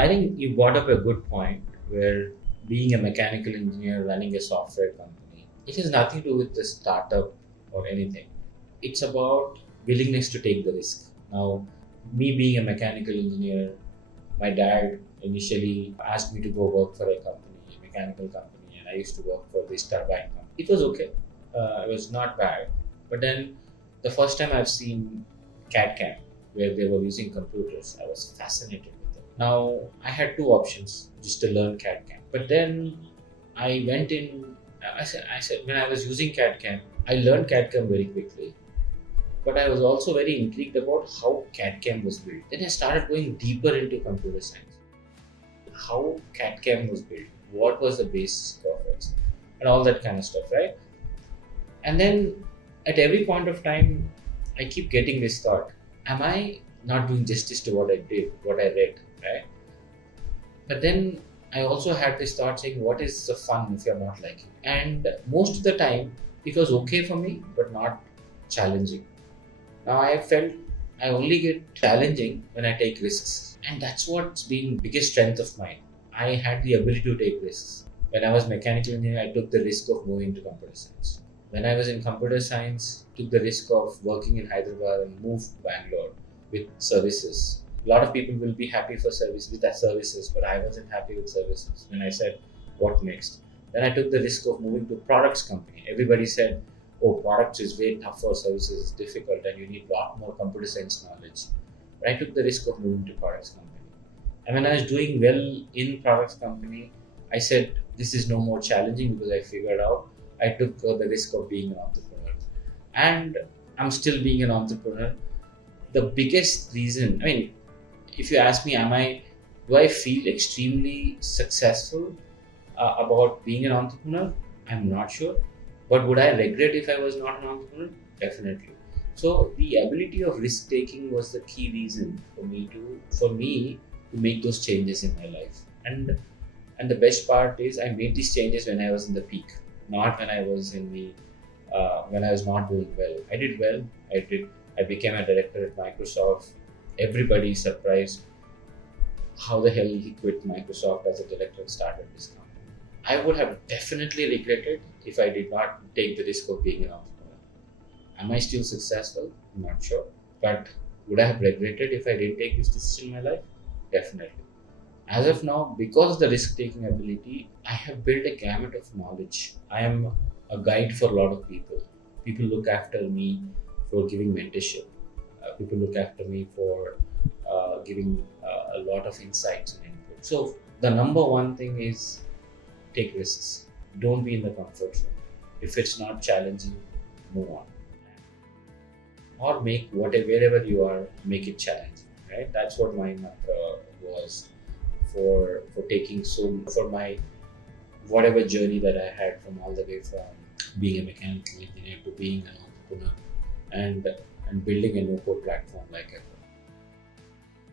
Yeah, I think you brought up a good point where being a mechanical engineer running a software company, it has nothing to do with the startup or anything. It's about willingness to take the risk. Now, me being a mechanical engineer, my dad initially asked me to go work for a company, a mechanical company, and I used to work for this turbine company. It was okay. It was not bad. But then the first time I've seen CAD CAM, where they were using computers, I was fascinated with it. Now, I had two options just to learn CAD CAM. But then I went in, I said, when I was using CAD CAM, I learned CAD CAM very quickly, but I was also very intrigued about how CAD CAM was built. Then I started going deeper into computer science. How CAD CAM was built, what was the basis of it, and all that kind of stuff, right? And then at every point of time, I keep getting this thought: Am I not doing justice to what I did, what I read, right? But then I also had this thought saying, what is the fun if you're not liking? And most of the time, it was okay for me, but not challenging. Now I felt I only get challenging when I take risks. And that's what's been biggest strength of mine. I had the ability to take risks. When I was mechanical engineer, I took the risk of moving to computer science. When I was in computer science, took the risk of working in Hyderabad and moved to Bangalore with services. A lot of people will be happy for service with that services, but I wasn't happy with services. Then I said, what next? Then I took the risk of moving to products company. Everybody said, oh, products is way tougher, services is difficult, and you need a lot more computer science knowledge. But I took the risk of moving to products company. And when I was doing well in products company, I said, this is no more challenging because I figured out I took the risk of being an entrepreneur. And I'm still being an entrepreneur. The biggest reason, I mean, if you ask me, do I feel extremely successful about being an entrepreneur? I'm not sure. But would I regret if I was not an entrepreneur? Definitely. So the ability of risk taking was the key reason for me to make those changes in my life. And the best part is I made these changes when I was in the peak, not when I was in the when I was not doing well. I did well. I became a director at Microsoft. Everybody is surprised how the hell he quit Microsoft as a director and started this company. I would have definitely regretted if I did not take the risk of being an entrepreneur. Am I still successful? I'm not sure. But would I have regretted if I didn't take this decision in my life? Definitely. As of now, because of the risk taking ability, I have built a gamut of knowledge. I am a guide for a lot of people. People look after me for giving mentorship. People look after me for giving a lot of insights and input. So, the number one thing is take risks. Don't be in the comfort zone. If it's not challenging, move on. Or make whatever wherever you are, make it challenging. Right? That's what my mantra was for taking for my whatever journey that I had from all the way from being a mechanical engineer to being an entrepreneur and building a no-code platform like